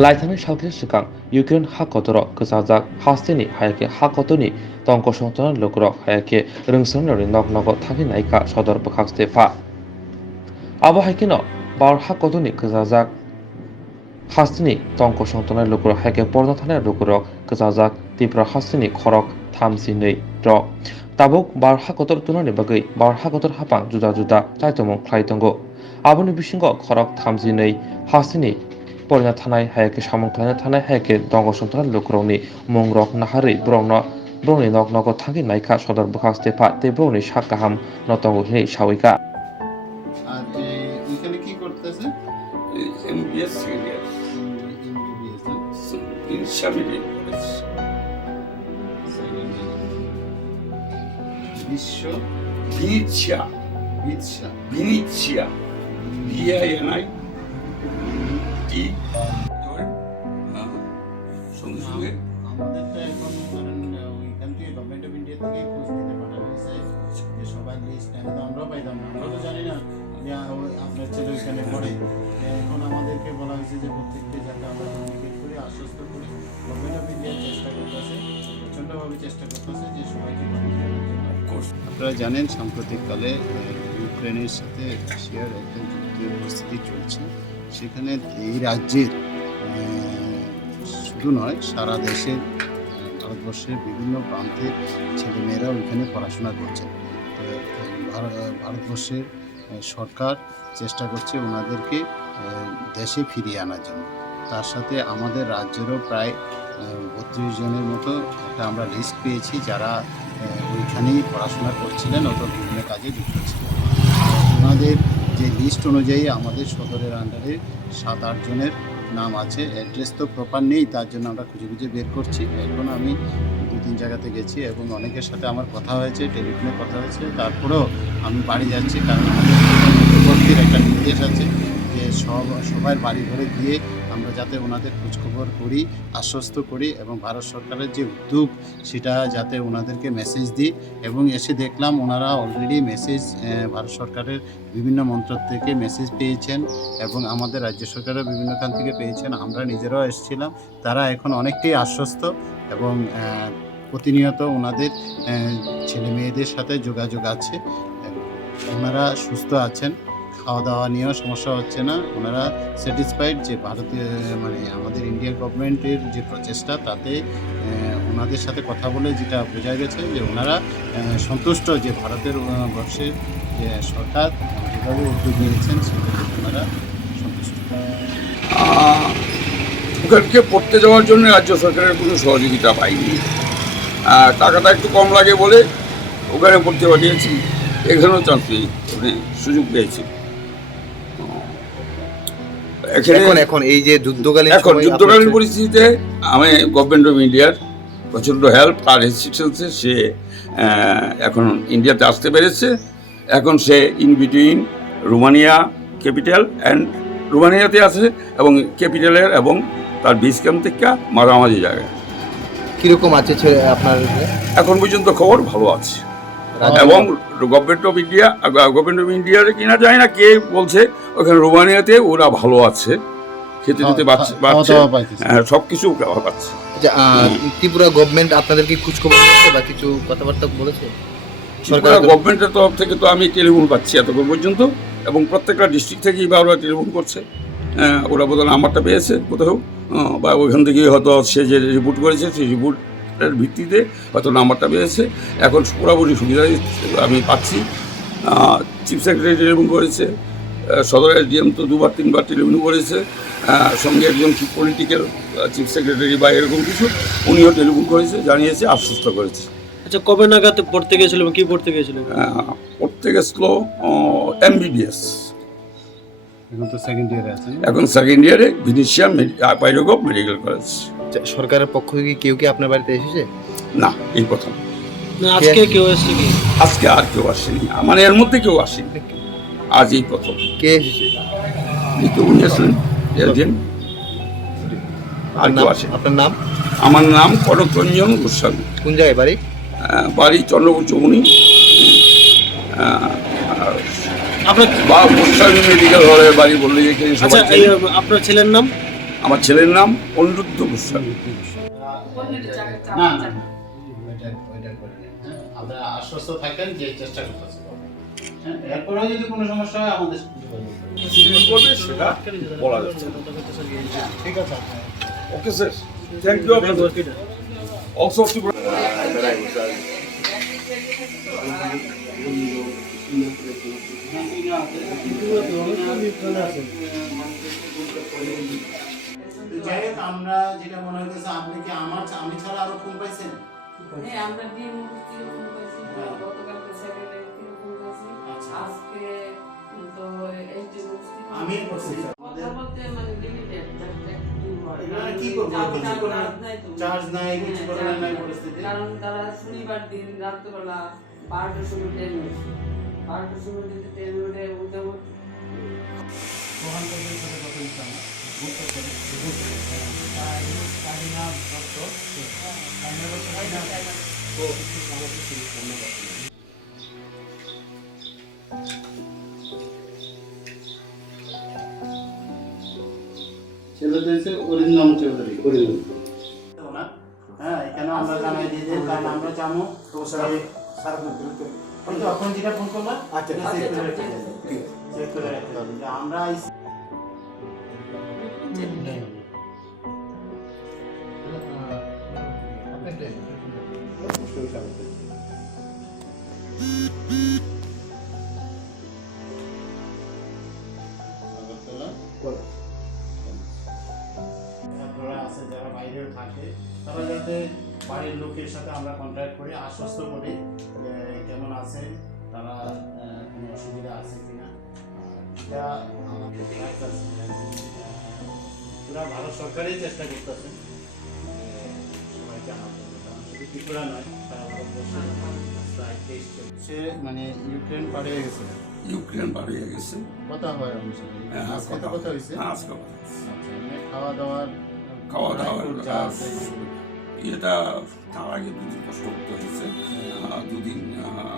लाइथांनि सालखि सिगां इउक्रेन हाखतरक गोजाजाक हास्तिनि हायाके हाकतनि तंक संतन लोकरक हायाके रोंसोंनरि नग नग थांखि नायका सदर बखाक्सते फा आबो हायकिनो बार हाकतनि गोजाजाक हास्तिनि तंक संतन लोकर हायाके पर्दा थानाय लोकरक गोजाजाक तीव्र हास्तिनि खरक थामजिनै र ताबुक बार हाकतर तुनानि बागै बार हाकतर हापां जुदा जुदा ताइतमं ख्लाइतंगो आबोनि बिसिंग खरक थामजिनै हास्तिनि परिना थानाय हायाके सामंख्लायना थानाय हायाके दंग संतन लोकरकनि मंग्रक नाहारै ब्रंनि नग नग थांखि नायका सदर बखाक्सतेफा ते ब्रंनि सा काहाम नतंग हिनै सावैका আর এখানে কি করতেছে এমবিএস সেকেন্ড ইয়ার ইনশামিডিয়েট কলেজ বিশ্ব ভিনিৎসিয়া বিদ্যা ভিনিৎসিয়া ভিআইএনআই টি সঙ্গে সঙ্গে আমাদেরটা এখন ধরেন ওইখান থেকে গভর্নমেন্ট অফ ইন্ডিয়া থেকে খোঁজ নিতে পাঠানো হয়েছে যে সবার লিস্ট এখন তো আমরাও পাইতাম না, আমরা তো জানি না যে আপনার ছেলে ওইখানে পড়ে। এখন আমাদেরকে বলা হয়েছে যে প্রত্যেককে যাতে আমরা কমিউনিকেট করি, আশ্বস্ত করি। গভর্নমেন্ট অফ ইন্ডিয়া চেষ্টা করতেছে, প্রচণ্ডভাবে চেষ্টা করতেছে যে সবাইকে কমিউনিকেটের জন্য। আপনারা জানেন সাম্প্রতিককালে ইউক্রেনের সাথে রাশিয়ার একটা যুদ্ধের পরিস্থিতি চলছে। সেখানে এই রাজ্যের শুধু নয়, সারা দেশের ভারতবর্ষের বিভিন্ন প্রান্তের ছেলেমেয়েরা ওইখানে পড়াশোনা করছেন। তো ভারতবর্ষের সরকার চেষ্টা করছে ওনাদেরকে দেশে ফিরিয়ে আনার জন্য। তার সাথে আমাদের রাজ্যেরও প্রায় 32 জনের মতো একটা আমরা লিস্ট পেয়েছি যারা ওইখানেই পড়াশোনা করছিলেন অত বিভিন্ন কাজে যুক্ত ছিলেন। ওনাদের যে লিস্ট অনুযায়ী আমাদের সদরের আন্ডারে 7-8 জনের নাম আছে। অ্যাড্রেস তো প্রপার নেই, তার জন্য আমরা খুঁজে খুঁজে বের করছি। এখন আমি 2-3 জায়গাতে গেছি এবং অনেকের সাথে আমার কথা হয়েছে, টেলিফোনে কথা হয়েছে। তারপরেও আমি বাড়ি যাচ্ছি, কারণ আমাদের মধ্যবর্তীর একটা নির্দেশ আছে যে সবার বাড়ি ঘরে গিয়ে আমরা যাতে ওনাদের খোঁজখবর করি, আশ্বস্ত করি এবং ভারত সরকারের যে উদ্যোগ সেটা যাতে ওনাদেরকে মেসেজ দিই। এবং এসে দেখলাম ওনারা অলরেডি মেসেজ ভারত সরকারের বিভিন্ন মন্ত্রক থেকে মেসেজ পেয়েছেন এবং আমাদের রাজ্য সরকারের বিভিন্ন খান থেকে পেয়েছেন। আমরা নিজেরাও এসেছিলাম। তারা এখন অনেকটাই আশ্বস্ত এবং প্রতিনিয়ত ওনাদের ছেলে মেয়েদের সাথে যোগাযোগ আছে। ওনারা সুস্থ আছেন, খাওয়া দাওয়া নিয়েও সমস্যা হচ্ছে না। ওনারা স্যাটিসফাইড যে ভারতীয় আমাদের ইন্ডিয়ান গভর্নমেন্টের যে প্রচেষ্টা তাতে ওনাদের সাথে কথা বলে যেটা বোঝা গেছে যে ওনারা সন্তুষ্ট যে ভারতের বর্ষের যে সরকার যেভাবে উদ্যোগ নিয়েছেন সেটাতে ওনারা সন্তুষ্ট। ওখানকে পড়তে যাওয়ার জন্য রাজ্য সরকারের কোনো সহযোগিতা পাইনি। টাকাটা একটু কম লাগে বলে ওখানে পড়তে পাঠিয়েছি, এখানেও চান্স পেয়ে সুযোগ পেয়েছি। এখন এই যে যুদ্ধকালীন পরিস্থিতিতে আমি গভর্নমেন্ট অফ ইন্ডিয়ার প্রচণ্ড হেল্প, তার রেস্ট্রিকশনসে সে এখন ইন্ডিয়াতে আসতে পেরেছে। এখন সে in between Romania capital and রোমানিয়াতে আছে এবং ক্যাপিটালের এবং তার বেস ক্যাম্প থেকে মাঝামাঝি জায়গায়। কীরকম আছে আপনার? এখন পর্যন্ত খবর ভালো আছে এবং গভর্নমেন্ট অফ ইন্ডিয়ার কিনা যায় না, কে বলছে ওখানে রোমানিয়াতে ওরা ভালো আছে, খেতে দিতে পাচ্ছে, সব কিছু পাচ্ছে। ত্রিপুরা গভর্নমেন্ট আপনাদেরকে খোঁজখবর নিয়েছে বা কিছু কথাবার্তা বলেছে? সরকার গভর্নমেন্টের তরফ থেকে তো আমি টেলিফোন পাচ্ছি এতক্ষণ পর্যন্ত, এবং প্রত্যেকটা ডিস্ট্রিক্ট থেকেই বা ওরা টেলিফোন করছে। ওরা বোধহয় নাম্বারটা পেয়েছে কোথাও, বা ওইখান থেকে হয়তো সে যে রিপোর্ট করেছে সেই রিপোর্টের ভিত্তিতে হয়তো নাম্বারটা পেয়েছে। এখন পুরোপুরি সুবিধা আমি পাচ্ছি। চিফ সেক্রেটারি টেলিফোন করেছে, সদর SDM তো 2-3বার টেলিফোন করেছে, সঙ্গে একজন পলিটিক্যাল চিফ সেক্রেটারি বা এরকম কিছু উনিও টেলিফোন করেছে, জানিয়েছে, আশ্বস্ত করেছে। আচ্ছা, কবে নাগাদ পড়তে গিয়েছিল, কি পড়তে গিয়েছিল? পড়তে গেছিল MBBS। এখন তো সেকেন্ড ইয়ারে আছে। এখন সেকেন্ড ইয়ারে ভিনিৎসিয়া পাইরোগভ মেডিকেল কলেজ। সরকারের পক্ষ থেকে কেউ কি আপনার বাড়িতে এসেছে? না, এই প্রথম। আজকে কেউ এসেছে কি? আজকে আর কেউ আসেনি, মানে এর মধ্যে কেউ আসেনি, আজ এই প্রথম। কে এসেছে? উনি আসলেন SDM, আর কেউ আসে। আপনার নাম? আমার নাম কনকরঞ্জন গোস্বামী। কোন জায়গায় বাড়ি? বাড়ি চন্দ্রপুর চৌমুনি, গোস্বামী মেডিকেল হলে বাড়ি বললে। আচ্ছা, আপনার ছেলের নাম? আমার ছেলের নাম অনিরুদ্ধ গোস্বামী। না না না, ওইটা করে নিন, হ্যাঁ? আপনারা আশ্বস্ত থাকেন যে চেষ্টা করতেছে, হ্যাঁ? এরপরেও যদি কোনো সমস্যা হয় আমাদের কি করবে সেটা বলা যাচ্ছে না। ঠিক আছে আপনার ওকে স্যার, থ্যাংক ইউ আপনাদের অলসো। যাই হোক, আমরা যেটা মনে হইতেছে আপনি কি আমি ছাড়া আরো ফোন পাইছেন? হ্যাঁ, আমরা ডিএম থেকে ফোন করেছি, গতকালকে সেকেন্ডে থেকে ফোন করেছি, আজকে তো SDM আমি করছি স্যার। কথা বলতে মানে লিমিটেড, এখানে কি করবো? কিছু করার চার্জ নাই, কিছু করার নাই পরিস্থিতি। কারণ তারা শনিবার দিন রাত্রবেলা 12টার সময় ট্রেন উঠছে, 12টার সময় যদি ট্রেন উঠে উঠে প্রধান কর্মীর সাথে কথা বলতাম, বুঝতে পারি, ছেলেদের অরিন্দম চৌধুরী, হ্যাঁ, এখানে আমরা জানাই দিয়ে দিই, কারণ আমরা জানো তো এখন যেটা ফোন করলাম, আচ্ছা চেক করে রাখতে হবে, চেক করে রাখতে হবে যে আমরা আছে যারা বাইরেও থাকে, তারা যাতে বাড়ির লোকের সাথে আমরা কন্ট্যাক্ট করি, আশ্বস্ত করি যে কেমন আছে তারা, কোনো অসুবিধা আছে কিনা। এটা আমাদের কাজ আছে, পুরা ভারত সরকারই চেষ্টা করতেছে সবাইকে আনার জন্য, কারণ শুধু ত্রিপুরা নয়, সারা ভারতবর্ষে সে মানে ইউক্রেন পাড়িয়ে গেছে। ইউক্রেন পাড়িয়ে গেছে, কথা হয় অবশ্যই, আজকে তো কথা হয়েছে। আজকে খাওয়া দাওয়ার যা আছে এটা তার আগে দুদিন কষ্ট করতে হয়েছে, দুদিন